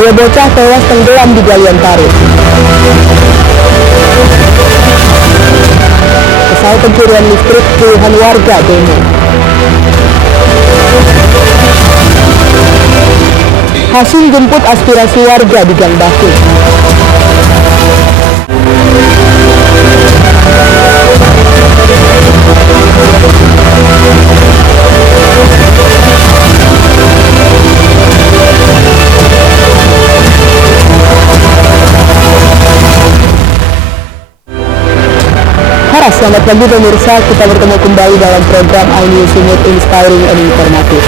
Dua bocah tewas tenggelam di galian parit. Kesal pencurian listrik, puluhan warga demo. Hasim jemput aspirasi warga di Gang Baku. Selamat pagi pemirsa, kita bertemu kembali dalam program iNews Sumut Inspiring and Informatif.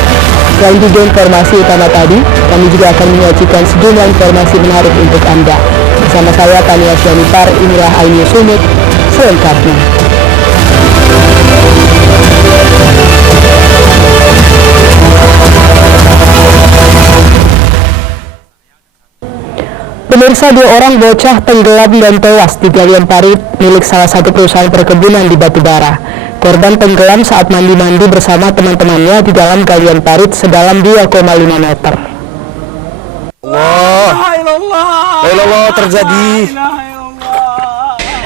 Selain 3 informasi utama tadi, kami juga akan menyajikan sejumlah informasi menarik untuk Anda. Bersama saya Tania Syanipar, inilah iNews Sumut selengkapnya. Pemirsa, 2 orang bocah tenggelam dan tewas di galian parit milik salah satu perusahaan perkebunan di Batubara. Korban tenggelam saat mandi-mandi bersama teman-temannya di dalam galian parit sedalam 2,5 meter. Allah terjadi.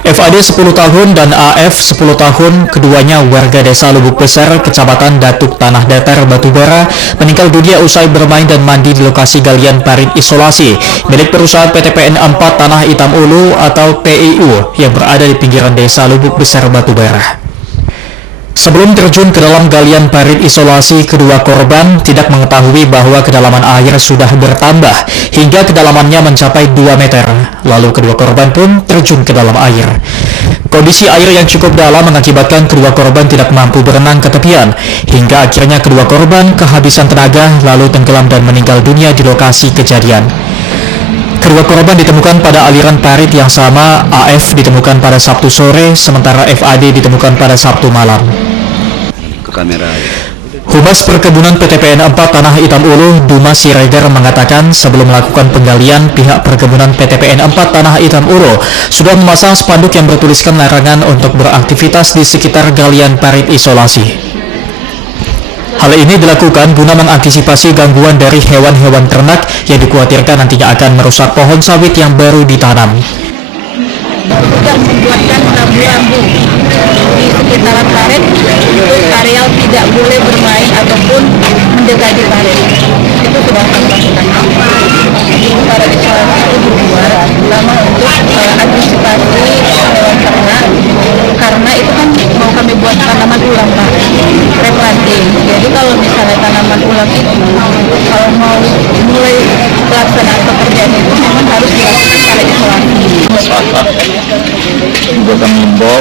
FAD 10 tahun dan AF 10 tahun, keduanya warga desa Lubuk Besar, Kecamatan Datuk Tanah Datar, Batubara, meninggal dunia usai bermain dan mandi di lokasi galian parit isolasi milik perusahaan PT PN 4 Tanah Hitam Ulu atau PIU yang berada di pinggiran desa Lubuk Besar, Batubara. Sebelum terjun ke dalam galian parit isolasi, kedua korban tidak mengetahui bahwa kedalaman air sudah bertambah hingga kedalamannya mencapai 2 meter. Lalu kedua korban pun terjun ke dalam air. Kondisi air yang cukup dalam mengakibatkan kedua korban tidak mampu berenang ke tepian, hingga akhirnya kedua korban kehabisan tenaga lalu tenggelam dan meninggal dunia di lokasi kejadian. Kedua korban ditemukan pada aliran parit yang sama. AF ditemukan pada Sabtu sore, sementara FAD ditemukan pada Sabtu malam. Humas Perkebunan PT PN 4 Tanah Hitam Ulu, Duma Siregar, mengatakan sebelum melakukan penggalian, pihak Perkebunan PT PN 4 Tanah Hitam Ulu sudah memasang spanduk yang bertuliskan larangan untuk beraktivitas di sekitar galian parit isolasi. Hal ini dilakukan guna mengantisipasi gangguan dari hewan-hewan ternak yang dikhawatirkan nantinya akan merusak pohon sawit yang baru ditanam. Sudah membuatkan rambu-rambu di sekitaran parit untuk areal tidak boleh bermain ataupun mendekati parit. Itu sudah kami lakukan. Para isolasi itu berbuat pertama untuk antisipasi hewan ternak, karena itu kan mau kami buat tanaman ulang, Pak, replanting. Jadi kalau misalnya tanaman ulang itu kalau mau mulai pelaksanaan pekerjaan itu memang harus dilakukan pada isolasi. Masyarakat juga kami himbau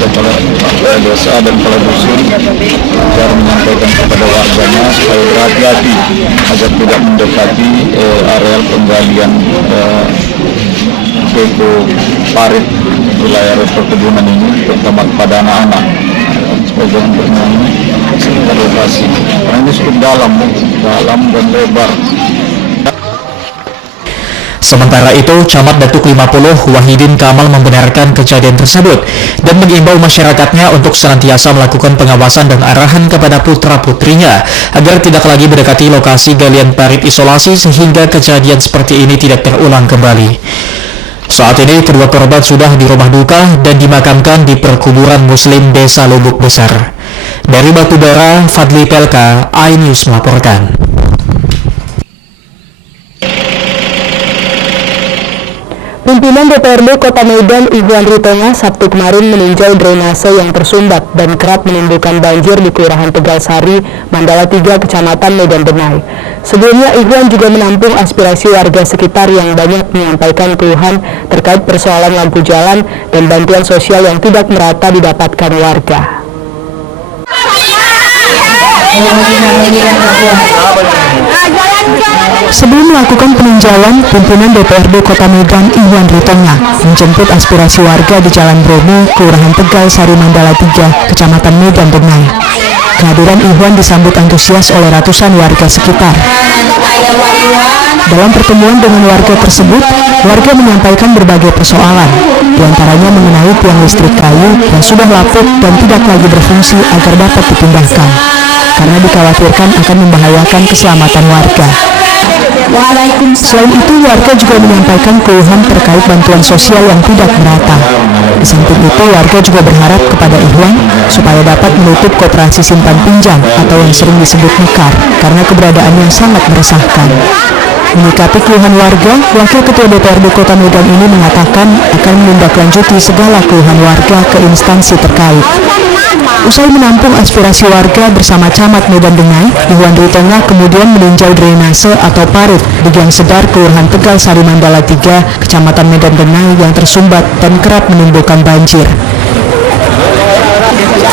kepada kepala desa dan kepala dusun agar menyampaikan kepada warganya supaya berhati-hati agar tidak mendekati areal penggalian depo parit wilayah perkebunan ini, terutama kepada anak-anak supaya jangan bermain sekitar lokasi karena ini cukup dalam dan lebar. Sementara itu, Camat Datuk 50 Wahidin Kamal membenarkan kejadian tersebut dan mengimbau masyarakatnya untuk senantiasa melakukan pengawasan dan arahan kepada putra-putrinya agar tidak lagi mendekati lokasi galian parit isolasi sehingga kejadian seperti ini tidak terulang kembali. Saat ini kedua korban sudah di rumah duka dan dimakamkan di perkuburan Muslim Desa Lubuk Besar. Dari Batubara, Fadli Pelka, iNews melaporkan. Pimpinan DPRD Kota Medan Ikhwan Ritonga Sabtu kemarin meninjau drainase yang tersumbat dan kerap menimbulkan banjir di Kelurahan Tegal Sari, Mandala 3, Kecamatan Medan Denai. Sebelumnya Ikhwan juga menampung aspirasi warga sekitar yang banyak menyampaikan keluhan terkait persoalan lampu jalan dan bantuan sosial yang tidak merata didapatkan warga. Sebelum melakukan peninjauan, pimpinan DPRD Kota Medan Ikhwan Ritonga menjemput aspirasi warga di Jalan Bromo, Kelurahan Tegal Sari, Mandala 3, Kecamatan Medan Denai. Kehadiran Ikhwan disambut antusias oleh ratusan warga sekitar. Dalam pertemuan dengan warga tersebut, warga menyampaikan berbagai persoalan, diantaranya mengenai tiang listrik kayu yang sudah lapuk dan tidak lagi berfungsi agar dapat dipindahkan, karena dikhawatirkan akan membahayakan keselamatan warga. Selain itu, warga juga menyampaikan keluhan terkait bantuan sosial yang tidak merata. Di samping itu, warga juga berharap kepada Ikhwan supaya dapat menutup koperasi simpan pinjam atau yang sering disebut mekar karena keberadaannya sangat meresahkan. Menyikapi keluhan warga, Wakil Ketua DPRD Kota Medan ini mengatakan akan menindaklanjuti segala keluhan warga ke instansi terkait. Usai menampung aspirasi warga bersama Camat Medan Denai, Ikhwan Ritengah kemudian meninjau drainase atau parit di Gang Sedar, Kelurahan Tegal Sari Mandala 3, Kecamatan Medan Denai yang tersumbat dan kerap menimbulkan banjir.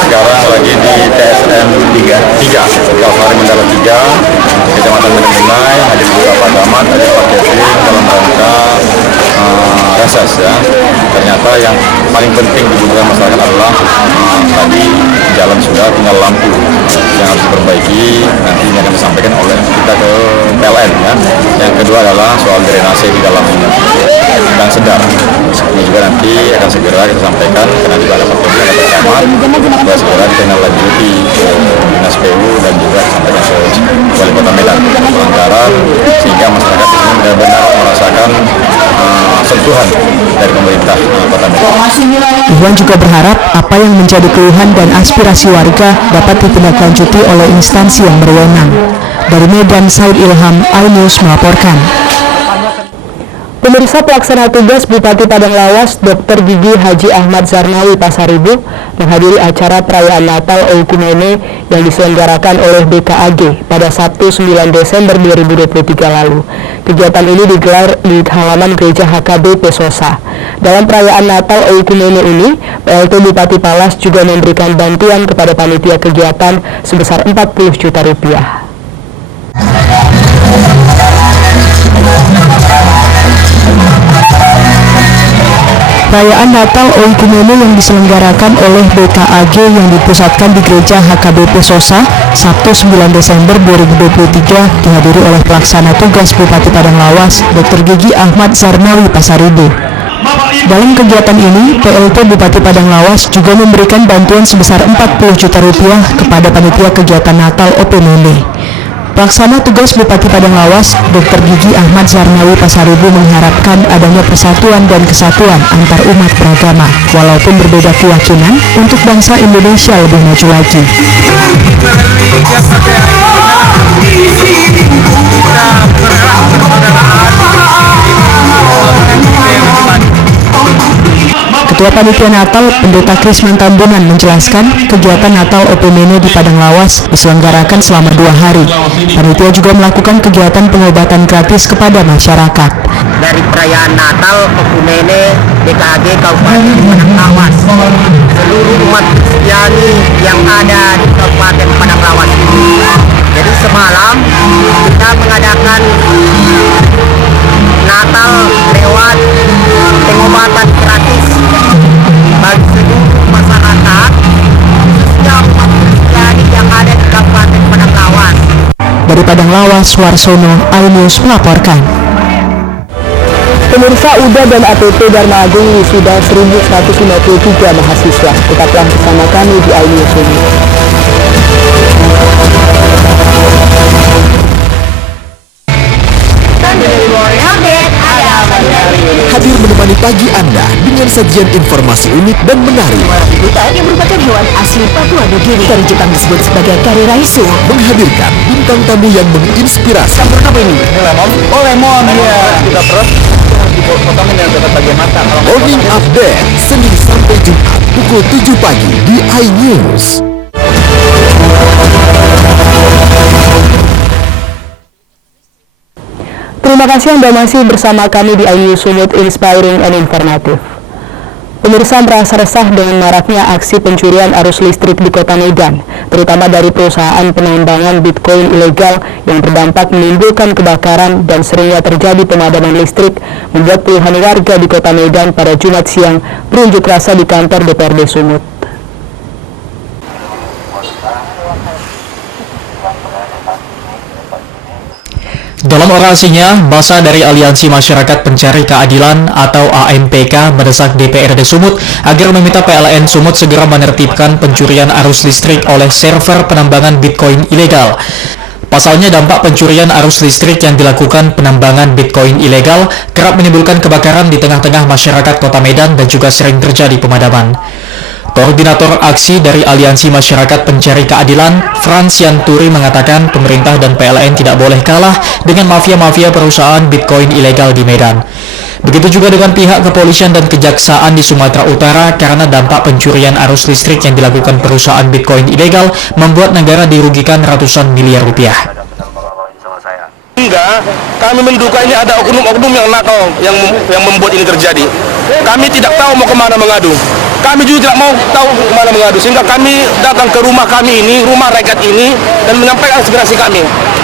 Sekarang lagi di TSM 3 Tegal Sari Mandala 3, Kecamatan Medan Denai, hadir beberapa camat, hadir Pak Kevin dalam rangka reses ya. Ternyata yang paling penting dibutuhkan masyarakat adalah tadi jalan sudah, tinggal lampu yang harus diperbaiki. Nanti ini akan disampaikan oleh kita ke PLN ya. Yang kedua adalah soal drainase di dalam Gang Sedar. Ini juga nanti akan segera kita sampaikan karena juga ada Pak Kevin, ada camat, supaya segera ditindaklanjuti ke Dinas PU dan juga disampaikan ke Wali Kota Medan pelanggaran sehingga masyarakat di sini benar-benar merasakan sentuhan dari pemerintah Kota Medan. Ikhwan juga berharap apa yang menjadi keluhan dan aspirasi warga dapat ditindaklanjuti oleh instansi yang berwenang. Dari Medan, Said Ilham, iNews melaporkan. Pemirsa, pelaksana tugas Bupati Padang Lawas Dr. Gigi Haji Ahmad Zarnawi Pasaribu menghadiri acara perayaan Natal Oikumene yang diselenggarakan oleh BKAG pada Sabtu 9 Desember 2023 lalu. Kegiatan ini digelar di halaman Gereja HKB Pesosa. Dalam perayaan Natal Oikumene ini, PLT Bupati Palas juga memberikan bantuan kepada panitia kegiatan sebesar 40 juta rupiah. Perayaan Natal Oikumene yang diselenggarakan oleh BKAG yang dipusatkan di Gereja HKB Pesosa Sabtu 9 Desember 2023 dihadiri oleh pelaksana tugas Bupati Padang Lawas Dr. Gigi Ahmad Zarnawi Pasaribu. Dalam kegiatan ini, PLT Bupati Padang Lawas juga memberikan bantuan sebesar 40 juta rupiah kepada panitia kegiatan Natal Oikumene. Pelaksana tugas Bupati Padang Lawas, Dr. Gigi Ahmad Zarnawi Pasaribu mengharapkan adanya persatuan dan kesatuan antar umat beragama, walaupun berbeda keyakinan, untuk bangsa Indonesia lebih maju lagi. Ketua Panitia Natal Pendeta Krisman Tambunan menjelaskan kegiatan Natal Oikumene di Padang Lawas diselenggarakan selama 2 hari. Panitia juga melakukan kegiatan pengobatan gratis kepada masyarakat. Dari perayaan Natal Oikumene BKAG Kabupaten Padang Lawas, seluruh umat Kristiani yang ada di Kabupaten Padang Lawas ini. Jadi semalam kita mengadakan Natal lewat pengobatan gratis bagi seluruh masyarakat khususnya umat Kristiani yang ada di Kabupaten Padang Lawas. Dari Padang Lawas, Warsono, iNews melaporkan. Pemirsa, UDA dan APP Dharma Agung wisuda 1.153 mahasiswa. Tetaplah bersama kami di iNews ini. Hadir menemani pagi Anda dengan sajian informasi unik dan menarik. Hutan yang merupakan hewan asli Papua Nugini dari Jepang disebut sebagai kariraisu. Menghadirkan bintang tamu yang menginspirasi. Apa ini? Lemon? Oh, lemon. Iya. Kita terus potongin yang dekat bagian mata. Morning Update Senin sampai Jumat pukul 7 pagi di iNews. Terima kasih Anda masih bersama kami di iNews Sumut Inspiring and Informatif. Pemirsa, merasa resah dengan maraknya aksi pencurian arus listrik di Kota Medan, terutama dari perusahaan penambangan Bitcoin ilegal yang berdampak menimbulkan kebakaran dan seringnya terjadi pemadaman listrik, membuat puluhan warga di Kota Medan pada Jumat siang berunjuk rasa di kantor DPRD Sumut. Dalam orasinya, masa dari Aliansi Masyarakat Pencari Keadilan atau AMPK mendesak DPRD Sumut agar meminta PLN Sumut segera menertibkan pencurian arus listrik oleh server penambangan Bitcoin ilegal. Pasalnya dampak pencurian arus listrik yang dilakukan penambangan Bitcoin ilegal kerap menimbulkan kebakaran di tengah-tengah masyarakat Kota Medan dan juga sering terjadi pemadaman. Koordinator aksi dari Aliansi Masyarakat Pencari Keadilan, Frans Yanturi, mengatakan pemerintah dan PLN tidak boleh kalah dengan mafia-mafia perusahaan Bitcoin ilegal di Medan. Begitu juga dengan pihak kepolisian dan kejaksaan di Sumatera Utara karena dampak pencurian arus listrik yang dilakukan perusahaan Bitcoin ilegal membuat negara dirugikan ratusan miliar rupiah. Enggak, kami menduga ini ada oknum-oknum yang nakal yang membuat ini terjadi. Kami tidak tahu mau kemana mengadu. Kami juga tidak mau tahu kemana mengadu, sehingga kami datang ke rumah kami ini, rumah rakyat ini, dan menyampaikan aspirasi kami.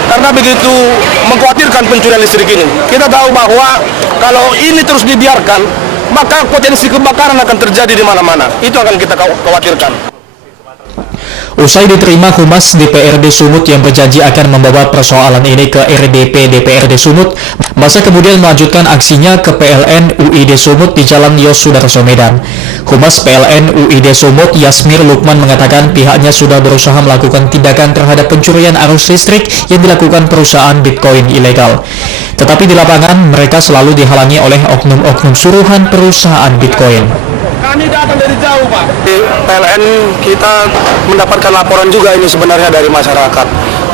Karena begitu mengkhawatirkan pencurian listrik ini. Kita tahu bahwa kalau ini terus dibiarkan, maka potensi kebakaran akan terjadi di mana-mana. Itu akan kita khawatirkan. Usai diterima Humas DPRD Sumut yang berjanji akan membawa persoalan ini ke RDP DPRD Sumut, masa kemudian melanjutkan aksinya ke PLN UID Sumut di Jalan Yosudarso Medan. Humas PLN UID Sumut Yasmir Lukman mengatakan pihaknya sudah berusaha melakukan tindakan terhadap pencurian arus listrik yang dilakukan perusahaan Bitcoin ilegal. Tetapi di lapangan mereka selalu dihalangi oleh oknum-oknum suruhan perusahaan Bitcoin. Kami datang dari jauh, Pak. Di PLN kita mendapatkan laporan juga ini sebenarnya dari masyarakat.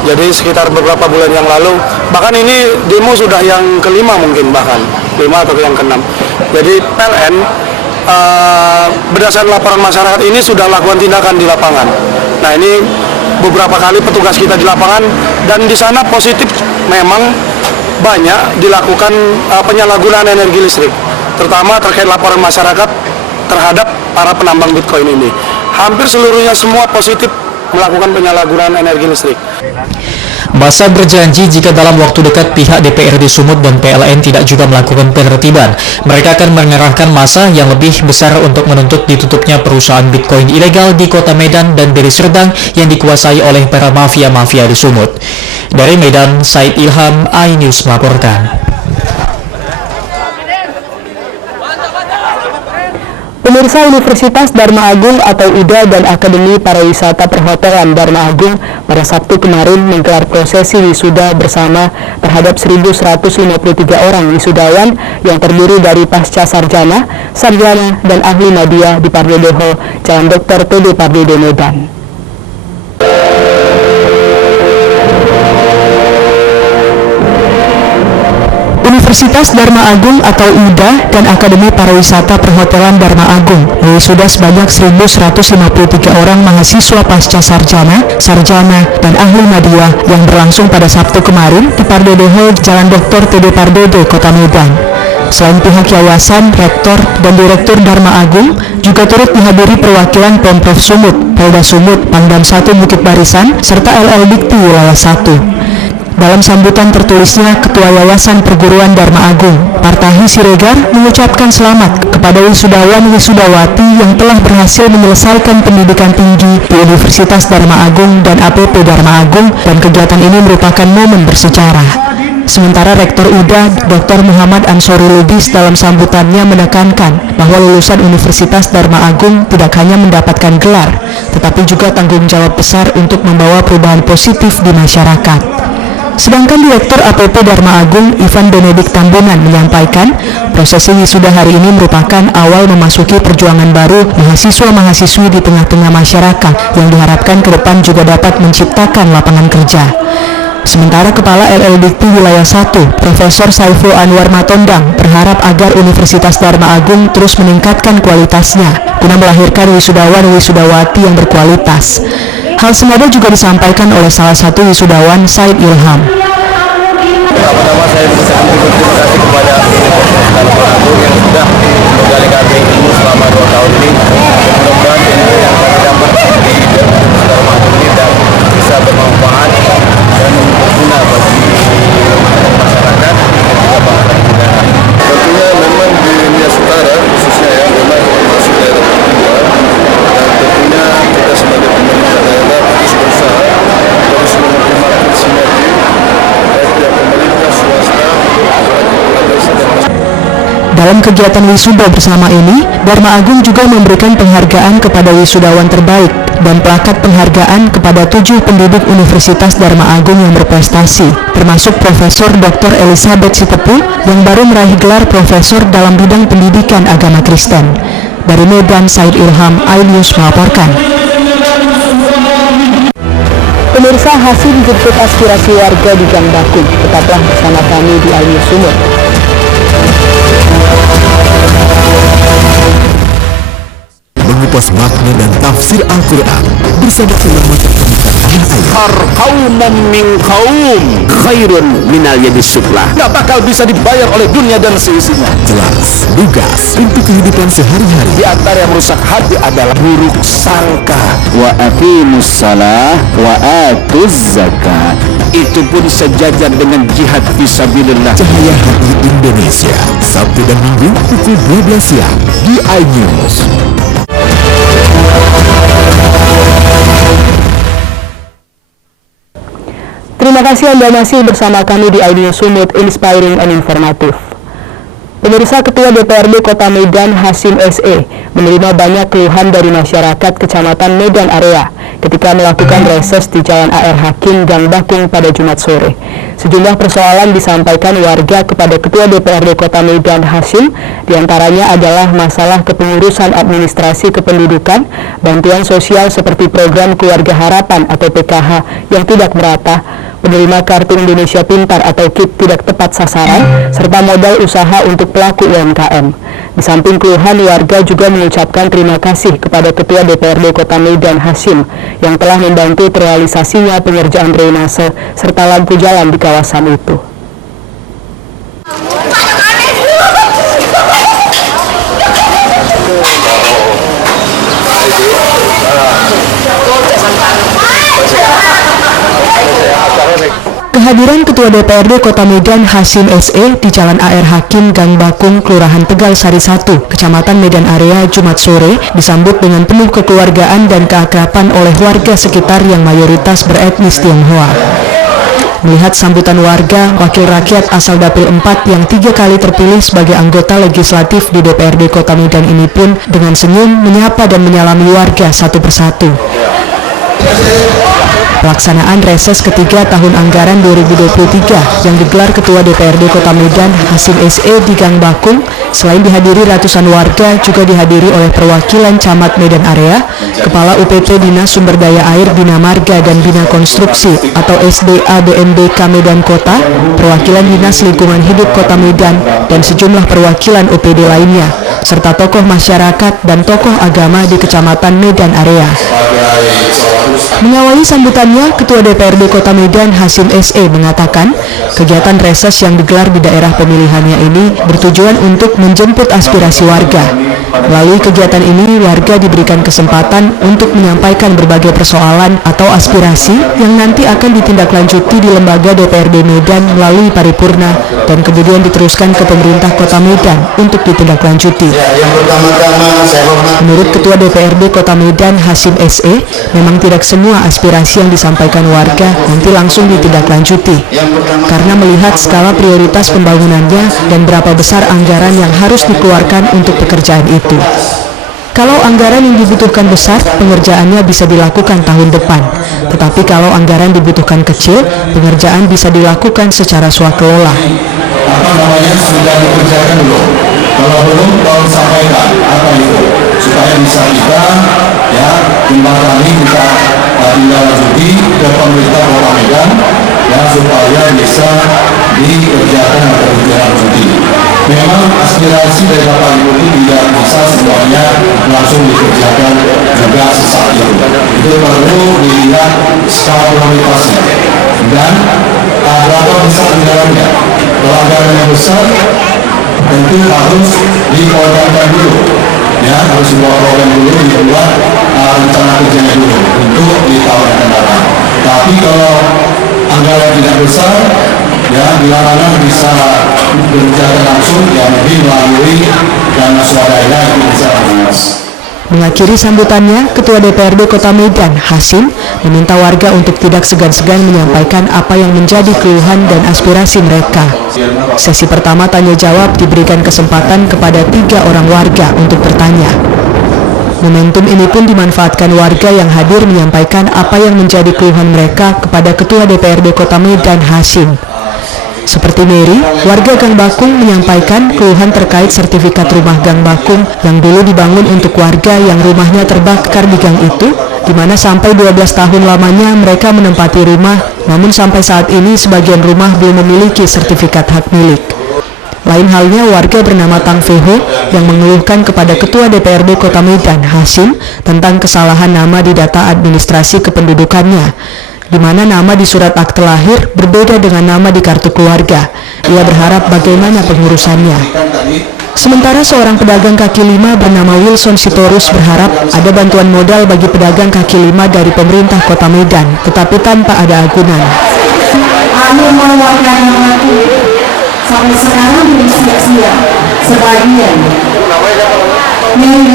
Jadi sekitar beberapa bulan yang lalu, bahkan ini demo sudah yang kelima mungkin, bahkan 5 atau yang ke-6. Jadi PLN berdasarkan laporan masyarakat ini sudah lakukan tindakan di lapangan. Nah, ini beberapa kali petugas kita di lapangan dan di sana positif memang banyak dilakukan penyalahgunaan energi listrik, terutama terkait laporan masyarakat terhadap para penambang Bitcoin ini. Hampir seluruhnya semua positif melakukan penyalahgunaan energi listrik. Masa berjanji jika dalam waktu dekat pihak DPRD Sumut dan PLN tidak juga melakukan penertiban, mereka akan mengerahkan massa yang lebih besar untuk menuntut ditutupnya perusahaan Bitcoin ilegal di Kota Medan dan Deli Serdang yang dikuasai oleh para mafia-mafia di Sumut. Dari Medan, Said Ilham, iNews melaporkan. Pemirsa, Universitas Dharma Agung atau UDA dan Akademi Pariwisata Perhotelan Dharma Agung pada Sabtu kemarin menggelar prosesi wisuda bersama terhadap 1.153 orang wisudawan yang terdiri dari pasca sarjana, sarjana, dan ahli media di Pardedo Hall, Jalan Dr. TD Pardedo Medan. Universitas Dharma Agung atau UDA dan Akademi Pariwisata Perhotelan Dharma Agung mewisuda sebanyak 1.153 orang mahasiswa pasca sarjana, sarjana, dan ahli media yang berlangsung pada Sabtu kemarin di Pardedo Hall, Jalan Dr. TD Pardedo, Kota Medan. Selain pihak yayasan, rektor, dan direktur Dharma Agung, juga turut dihadiri perwakilan Pemprov Sumut, Polda Sumut, Pangdam 1 Bukit Barisan, serta LL Dikti Wilayah 1. Dalam sambutan tertulisnya, Ketua Yayasan Perguruan Dharma Agung, Partahi Siregar, mengucapkan selamat kepada wisudawan-wisudawati yang telah berhasil menyelesaikan pendidikan tinggi di Universitas Dharma Agung dan APP Dharma Agung, dan kegiatan ini merupakan momen bersejarah. Sementara Rektor UDA, Dr. Muhammad Ansori Lubis, dalam sambutannya menekankan bahwa lulusan Universitas Dharma Agung tidak hanya mendapatkan gelar, tetapi juga tanggung jawab besar untuk membawa perubahan positif di masyarakat. Sedangkan Direktur APP Dharma Agung, Ivan Benedik Tambunan, menyampaikan prosesi wisuda hari ini merupakan awal memasuki perjuangan baru mahasiswa-mahasiswi di tengah-tengah masyarakat yang diharapkan ke depan juga dapat menciptakan lapangan kerja. Sementara Kepala LL Dikti Wilayah 1, Profesor Saiful Anwar Matondang, berharap agar Universitas Dharma Agung terus meningkatkan kualitasnya guna melahirkan wisudawan-wisudawati yang berkualitas. Hal senada juga disampaikan oleh salah satu wisudawan, Said Ilham. Pertama-tama saya mengucapkan terima kasih kepada Universitas Dharma Agung yang sudah menggali ilmu selama 2 tahun ini. Mudah-mudahan ilmu yang kami dapat di Universitas Dharma Agung ini dan bisa bermanfaat dan berguna bagi masyarakat dan juga bangsa kita. Tentunya memang di Nias Utara khususnya ya, memang masuk daerah tertinggal, dan tentunya kita sebagai pemerintah daerah harus berusaha terus mengoptimalkan sinergi baik pihak pemerintah Dalam kegiatan wisuda bersama ini, Dharma Agung juga memberikan penghargaan kepada wisudawan terbaik dan plakat penghargaan kepada 7 pendidik Universitas Dharma Agung yang berprestasi, termasuk Profesor Dr. Elizabeth Sitepu yang baru meraih gelar profesor dalam bidang pendidikan agama Kristen. Dari Medan, Said Ilham, iNews melaporkan. Pemirsa, Hasim jemput aspirasi warga di Gang Bakung. Tetaplah bersama kami di iNews Sumut. Mengupas makna dan tafsir Al-Quran bersama ulama terkemuka tanah air. Qaumun min qaum khairun minal yadis suflah. Nggak bakal bisa dibayar oleh dunia dan seisinya. Jelas, lugas untuk kehidupan sehari-hari. Di antara yang merusak hati adalah buruk sangka. Wa aqimus salah wa atuz zakat. Itu pun sejajar dengan jihad fisabilillah. Cahaya Hati Indonesia, Sabtu dan Minggu pukul 12 siang di iNews. Terima kasih Anda masih bersama kami di iNews Sumut, inspiring and informatif. Pemirsa, Ketua DPRD Kota Medan Hasim SE menerima banyak keluhan dari masyarakat Kecamatan Medan Area ketika melakukan reses di Jalan AR Hakim Gang Bakung pada Jumat sore. Sejumlah persoalan disampaikan warga kepada Ketua DPRD Kota Medan Hasim, diantaranya adalah masalah kepengurusan administrasi kependudukan, bantuan sosial seperti program Keluarga Harapan atau PKH yang tidak merata, penerima Kartu Indonesia Pintar atau KIP tidak tepat sasaran, serta modal usaha untuk pelaku UMKM. Di samping keluhan, warga juga mengucapkan terima kasih kepada Ketua DPRD Kota Medan Hasim yang telah membantu terrealisasinya pengerjaan drainase serta lampu jalan di kawasan itu. Kehadiran Ketua DPRD Kota Medan Hasim SE di Jalan AR Hakim Gang Bakung, Kelurahan Tegal Sari 1, Kecamatan Medan Area, Jumat sore disambut dengan penuh kekeluargaan dan keakraban oleh warga sekitar yang mayoritas beretnis Tionghoa. Melihat sambutan warga, wakil rakyat asal Dapil 4 yang 3 kali terpilih sebagai anggota legislatif di DPRD Kota Medan ini pun dengan senyum menyapa dan menyalami warga satu persatu. Pelaksanaan reses ketiga tahun anggaran 2023 yang digelar Ketua DPRD Kota Medan Hasim SE di Gang Bakung, selain dihadiri ratusan warga, juga dihadiri oleh perwakilan Camat Medan Area, Kepala UPT Dinas Sumber Daya Air Bina Marga dan Bina Konstruksi atau SDA BNDK Medan Kota, perwakilan Dinas Lingkungan Hidup Kota Medan, dan sejumlah perwakilan UPD lainnya, serta tokoh masyarakat dan tokoh agama di Kecamatan Medan Area. Mengawali sambutannya, Ketua DPRD Kota Medan Hasim SE mengatakan, kegiatan reses yang digelar di daerah pemilihannya ini bertujuan untuk menjemput aspirasi warga. Melalui kegiatan ini, warga diberikan kesempatan untuk menyampaikan berbagai persoalan atau aspirasi yang nanti akan ditindaklanjuti di lembaga DPRD Medan melalui paripurna dan kemudian diteruskan ke pemerintah Kota Medan untuk ditindaklanjuti. Menurut Ketua DPRD Kota Medan Hasim SE, memang tidak semua aspirasi yang disampaikan warga nanti langsung ditindaklanjuti, karena melihat skala prioritas pembangunannya dan berapa besar anggaran yang harus dikeluarkan untuk pekerjaan itu. Kalau anggaran yang dibutuhkan besar, pengerjaannya bisa dilakukan tahun depan. Tetapi kalau anggaran dibutuhkan kecil, pengerjaan bisa dilakukan secara swakelola. Sudah dikerjakan belum? Kalau belum, tolong sampaikan apa itu, supaya bisa kita jembatan ini kita tindak lanjuti ke pemerintah Kota Medan supaya bisa dikerjakan atau dilanjuti. Memang aspirasi dari Bapak Ibu itu tidak bisa semuanya langsung dikerjakan juga sesaat itu. Itu perlu dilihat skala prioritasnya dan berapa besar anggarannya. Kalau anggaran yang besar tentu harus diprogramkan dulu, harus dibuat program dulu, dibuat rencana kerjanya dulu untuk di tahun yang akan datang. Tapi kalau anggaran tidak besar, bila mana bisa berjalan langsung, lebih melalui dana swadaya itu bisa langsung. Mengakhiri sambutannya, Ketua DPRD Kota Medan Hasim meminta warga untuk tidak segan-segan menyampaikan apa yang menjadi keluhan dan aspirasi mereka. Sesi pertama tanya jawab diberikan kesempatan kepada 3 orang warga untuk bertanya. Momentum ini pun dimanfaatkan warga yang hadir menyampaikan apa yang menjadi keluhan mereka kepada Ketua DPRD Kota Medan Hasyim. Seperti Mary, warga Gang Bakung menyampaikan keluhan terkait sertifikat rumah Gang Bakung yang dulu dibangun untuk warga yang rumahnya terbakar di gang itu, di mana sampai 12 tahun lamanya mereka menempati rumah, namun sampai saat ini sebagian rumah belum memiliki sertifikat hak milik. Lain halnya warga bernama Tang Feho yang mengeluhkan kepada Ketua DPRD Kota Medan Hasyim tentang kesalahan nama di data administrasi kependudukannya, di mana nama di surat akte lahir berbeda dengan nama di kartu keluarga. Ia berharap bagaimana pengurusannya. Sementara seorang pedagang kaki lima bernama Wilson Sitorus berharap ada bantuan modal bagi pedagang kaki lima dari pemerintah Kota Medan, tetapi tanpa ada agunan. Sampai sekarang belum siap-siap sebagian. Mary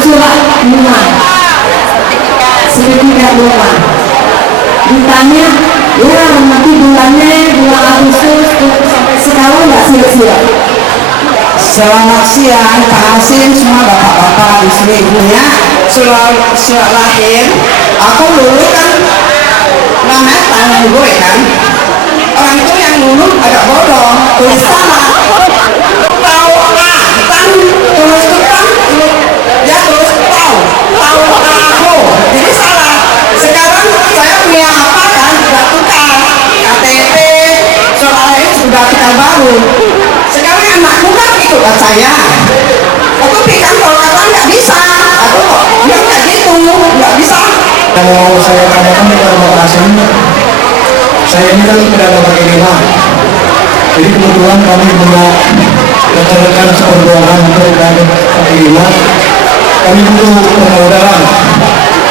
surat rumah sertifikat rumah ditanya ya nanti bulan Agustus sekarang nggak siap-siap. Selamat siang Pak Hasyim, semua bapak-bapak di sini, ibunya surat lahir. Aku dulu kan namanya tangan gue kan, orang itu yang dulu agak bodoh, tulis salah, tahu kan tulis itu kan ya tulis tahu aku, jadi salah. Sekarang saya punya apa kan, sudah tukar KTP, surat lahir sudah tukar baru. Sekarang anakku kan ikut saya, aku pikir kalau kata nggak bisa, aku kok dia nggak gitu, nggak bisa. Yang mau saya tanyakan kepada Bapak Hasyim, saya ini kan pedagang kaki lima, jadi kebetulan kami punya rekan-rekan seperjuangan untuk pedagang kaki lima. Kami butuh permodalan,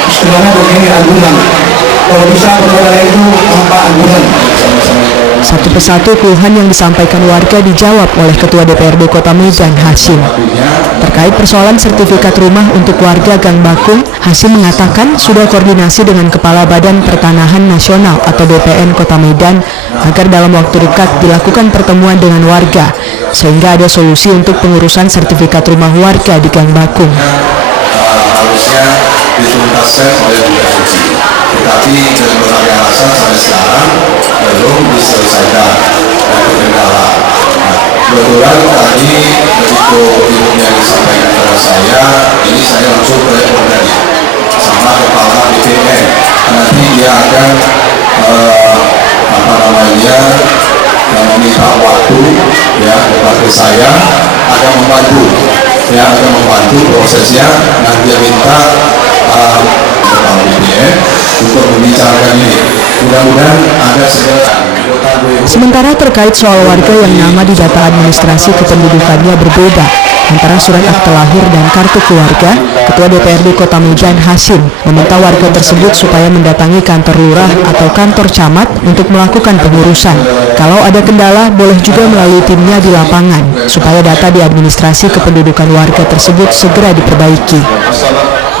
istilahnya begini agunan. Kalau bisa permodalan itu tanpa agunan. Satu persatu keluhan yang disampaikan warga dijawab oleh Ketua DPRD Kota Medan Hasyim. Terkait persoalan sertifikat rumah untuk warga Gang Bakung, Hasyim mengatakan sudah koordinasi dengan Kepala Badan Pertanahan Nasional atau BPN Kota Medan agar dalam waktu dekat dilakukan pertemuan dengan warga sehingga ada solusi untuk pengurusan sertifikat rumah warga di Gang Bakung. Harusnya dituntaskan oleh Bunda Suci, tetapi dengan berbagai alasan sampai sekarang belum diselesaikan dan terkendala. Kebetulan tadi begitu ilmunya disampaikan kepada saya, ini saya langsung telepon tadi sama kepala BPN. Nanti dia akan meminta waktu ya kepada saya akan membantu prosesnya. Nanti dia minta kepala BPN untuk membicarakan ini. Mudah-mudahan ada segera. Sementara terkait soal warga yang nama di data administrasi kependudukannya berbeda antara surat akte lahir dan kartu keluarga, Ketua DPRD Kota Medan Hasyim meminta warga tersebut supaya mendatangi kantor lurah atau kantor camat untuk melakukan pengurusan. Kalau ada kendala, boleh juga melalui timnya di lapangan, supaya data di administrasi kependudukan warga tersebut segera diperbaiki.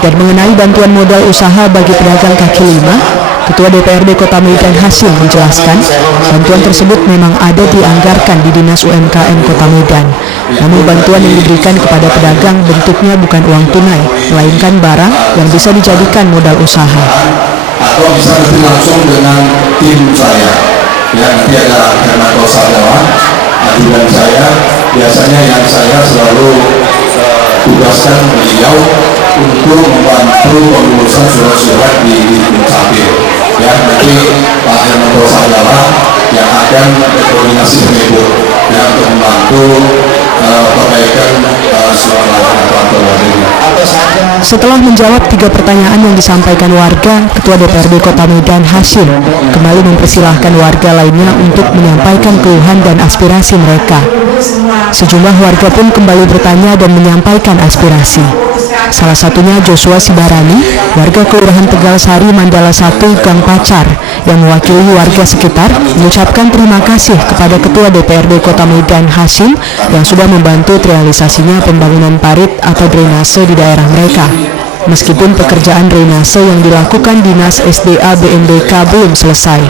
Dan mengenai bantuan modal usaha bagi pedagang kaki lima, Ketua DPRD Kota Medan Hasyim menjelaskan bantuan tersebut memang ada dianggarkan di Dinas UMKM Kota Medan. Namun bantuan yang diberikan kepada pedagang bentuknya bukan uang tunai, melainkan barang yang bisa dijadikan modal usaha. Atau bisa nanti langsung dengan tim saya. Ya, nanti ada karena saudara ajudan saya, biasanya yang saya selalu tugaskan beliau untuk membantu pengurusan surat-surat di Dukcapil. Ya, nanti Pak Hermanto Saudara yang akan berkoordinasi dengan Ibu ya, untuk membantu perbaikan surat laporan ini. Setelah menjawab 3 pertanyaan yang disampaikan warga, Ketua DPRD Kota Medan Hasyim kembali mempersilahkan warga lainnya untuk menyampaikan keluhan dan aspirasi mereka. Sejumlah warga pun kembali bertanya dan menyampaikan aspirasi. Salah satunya Joshua Sibarani, warga Kelurahan Tegal Sari, Mandala 1, Gang Pacar, yang mewakili warga sekitar mengucapkan terima kasih kepada Ketua DPRD Kota Medan Hasyim yang sudah membantu realisasinya pembangunan parit atau drainase di daerah mereka. Meskipun pekerjaan drainase yang dilakukan Dinas SDA BNDK belum selesai.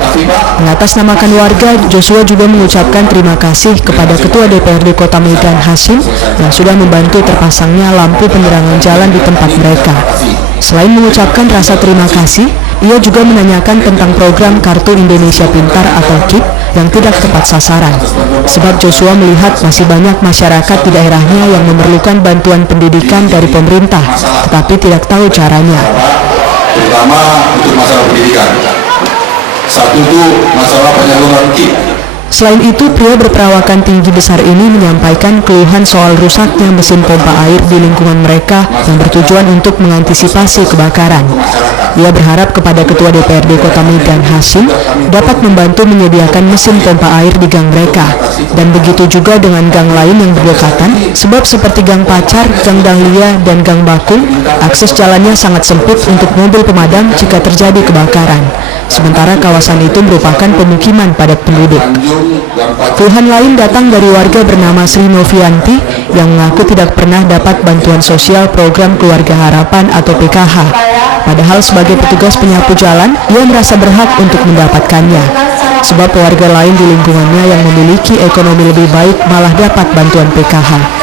Mengatasnamakan warga, Joshua juga mengucapkan terima kasih kepada Ketua DPRD Kota Medan Hasyim yang sudah membantu terpasangnya lampu penerangan jalan di tempat mereka. Selain mengucapkan rasa terima kasih, ia juga menanyakan tentang program Kartu Indonesia Pintar atau KIP yang tidak tepat sasaran. Sebab Joshua melihat masih banyak masyarakat di daerahnya yang memerlukan bantuan pendidikan dari pemerintah, tetapi tidak tahu caranya. Terutama untuk masalah pendidikan. Satu itu masalah penyaluran KIP. Selain itu, pria berperawakan tinggi besar ini menyampaikan keluhan soal rusaknya mesin pompa air di lingkungan mereka yang bertujuan untuk mengantisipasi kebakaran. Ia berharap kepada Ketua DPRD Kota Medan Hasyim dapat membantu menyediakan mesin pompa air di gang mereka, dan begitu juga dengan gang lain yang berdekatan, sebab seperti Gang Pacar, Gang Dahlia, dan Gang Bakung, akses jalannya sangat sempit untuk mobil pemadam jika terjadi kebakaran. Sementara kawasan itu merupakan pemukiman padat penduduk. Keluhan lain datang dari warga bernama Sri Novianti yang mengaku tidak pernah dapat bantuan sosial program Keluarga Harapan atau PKH. Padahal sebagai petugas penyapu jalan, ia merasa berhak untuk mendapatkannya. Sebab warga lain di lingkungannya yang memiliki ekonomi lebih baik malah dapat bantuan PKH.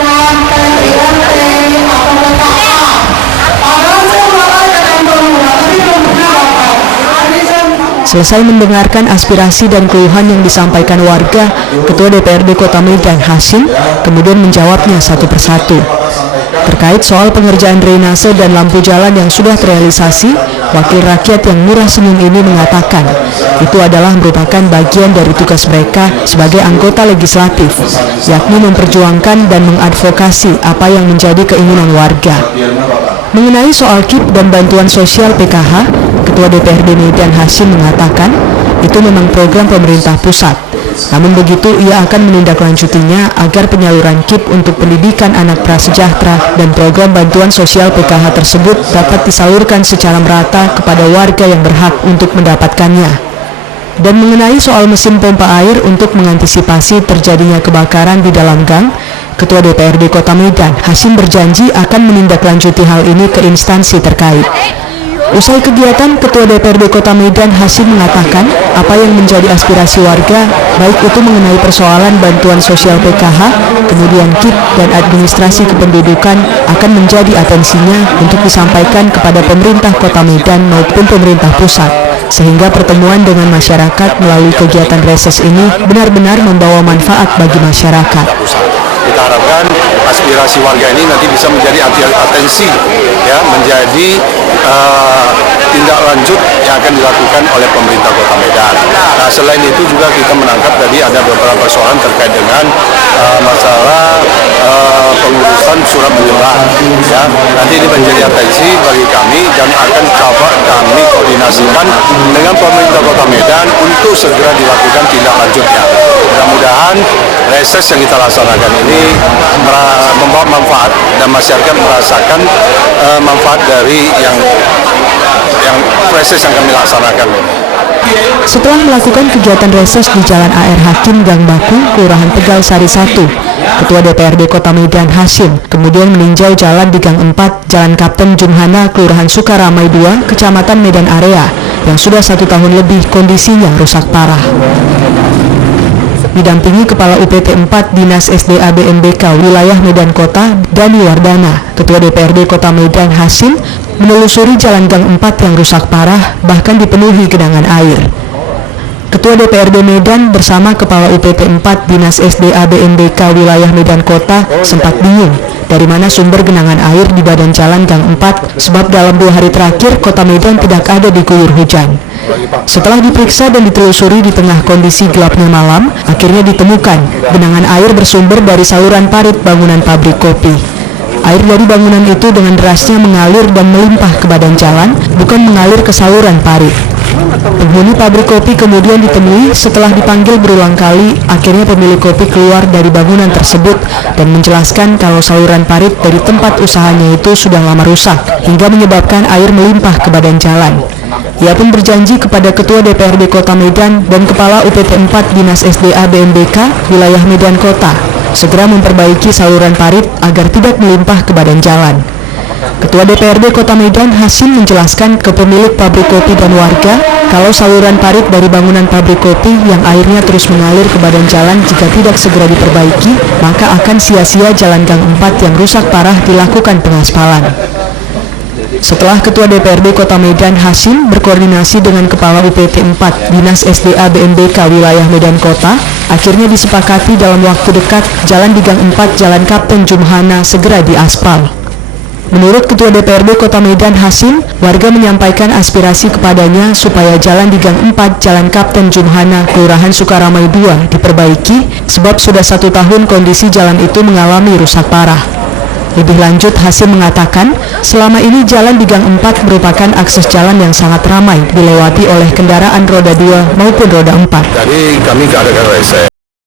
Selesai mendengarkan aspirasi dan keluhan yang disampaikan warga, Ketua DPRD Kota Medan Hasyim kemudian menjawabnya satu persatu. Terkait soal pengerjaan drainase dan lampu jalan yang sudah terrealisasi, Wakil Rakyat yang murah senyum ini mengatakan itu adalah merupakan bagian dari tugas mereka sebagai anggota legislatif, yakni memperjuangkan dan mengadvokasi apa yang menjadi keinginan warga. Mengenai soal KIP dan bantuan sosial PKH, Ketua DPRD Medan Hasyim mengatakan itu memang program pemerintah pusat. Namun begitu, ia akan menindaklanjutinya agar penyaluran KIP untuk pendidikan anak prasejahtera dan program bantuan sosial PKH tersebut dapat disalurkan secara merata kepada warga yang berhak untuk mendapatkannya. Dan mengenai soal mesin pompa air untuk mengantisipasi terjadinya kebakaran di dalam gang, Ketua DPRD Kota Medan Hasyim berjanji akan menindaklanjuti hal ini ke instansi terkait. Usai kegiatan, Ketua DPRD Kota Medan Hasyim mengatakan apa yang menjadi aspirasi warga, baik itu mengenai persoalan bantuan sosial PKH, kemudian KIP dan administrasi kependudukan akan menjadi atensinya untuk disampaikan kepada pemerintah Kota Medan maupun pemerintah pusat, sehingga pertemuan dengan masyarakat melalui kegiatan reses ini benar-benar membawa manfaat bagi masyarakat. Kita harapkan aspirasi warga ini nanti bisa menjadi atensi, ya, menjadi tindak lanjut yang akan dilakukan oleh pemerintah Kota Medan. Nah, selain itu juga kita menangkap tadi ada beberapa persoalan terkait dengan masalah pengurusan surat menyerah. Ya, nanti ini menjadi atensi bagi kami dan akan coba kami koordinasikan dengan pemerintah Kota Medan untuk segera dilakukan tindak lanjutnya. Mudah-mudahan reses yang kita laksanakan ini membawa manfaat dan masyarakat merasakan manfaat dari yang reses yang kami laksanakan. Setelah melakukan kegiatan reses di Jalan AR Hakim Gang Bakung, Kelurahan Tegal Sari 1, Ketua DPRD Kota Medan Hasyim kemudian meninjau jalan di Gang 4, Jalan Kapten Jumhana, Kelurahan Sukaramai 2, Kecamatan Medan Area, yang sudah 1 tahun lebih kondisinya rusak parah. Didampingi Kepala UPT 4 Dinas SDA BNDK Wilayah Medan Kota, Dani Wardana, Ketua DPRD Kota Medan Hasyim menelusuri jalan Gang 4 yang rusak parah, bahkan dipenuhi genangan air. Ketua DPRD Medan bersama Kepala UPT 4 Dinas SDA BNDK Wilayah Medan Kota sempat bingung dari mana sumber genangan air di badan jalan Gang 4, sebab dalam 2 hari terakhir Kota Medan tidak ada diguyur hujan. Setelah diperiksa dan ditelusuri di tengah kondisi gelapnya malam, akhirnya ditemukan genangan air bersumber dari saluran parit bangunan pabrik kopi. Air dari bangunan itu dengan derasnya mengalir dan melimpah ke badan jalan, bukan mengalir ke saluran parit. Penghuni pabrik kopi kemudian ditemui setelah dipanggil berulang kali. Akhirnya pemilik kopi keluar dari bangunan tersebut dan menjelaskan kalau saluran parit dari tempat usahanya itu sudah lama rusak hingga menyebabkan air melimpah ke badan jalan. Ia pun berjanji kepada Ketua DPRD Kota Medan dan Kepala UPT 4 Dinas SDA BMBK wilayah Medan Kota segera memperbaiki saluran parit agar tidak melimpah ke badan jalan. Ketua DPRD Kota Medan Hasim menjelaskan ke pemilik pabrik kopi dan warga kalau saluran parit dari bangunan pabrik kopi yang airnya terus mengalir ke badan jalan jika tidak segera diperbaiki, maka akan sia-sia jalan Gang 4 yang rusak parah dilakukan pengaspalan. Setelah Ketua DPRD Kota Medan Hasim berkoordinasi dengan Kepala UPT 4 Dinas SDA BMBK wilayah Medan Kota, akhirnya disepakati dalam waktu dekat jalan di Gang 4 Jalan Kapten Jumhana segera diaspal. Menurut Ketua DPRD Kota Medan Hasim, warga menyampaikan aspirasi kepadanya supaya jalan di Gang 4 Jalan Kapten Jumhana, Kelurahan Sukaramai 2 diperbaiki sebab sudah 1 tahun kondisi jalan itu mengalami rusak parah. Lebih lanjut, Hasim mengatakan, selama ini jalan di Gang 4 merupakan akses jalan yang sangat ramai dilewati oleh kendaraan roda 2 maupun roda 4. Jadi kami keadakan rese.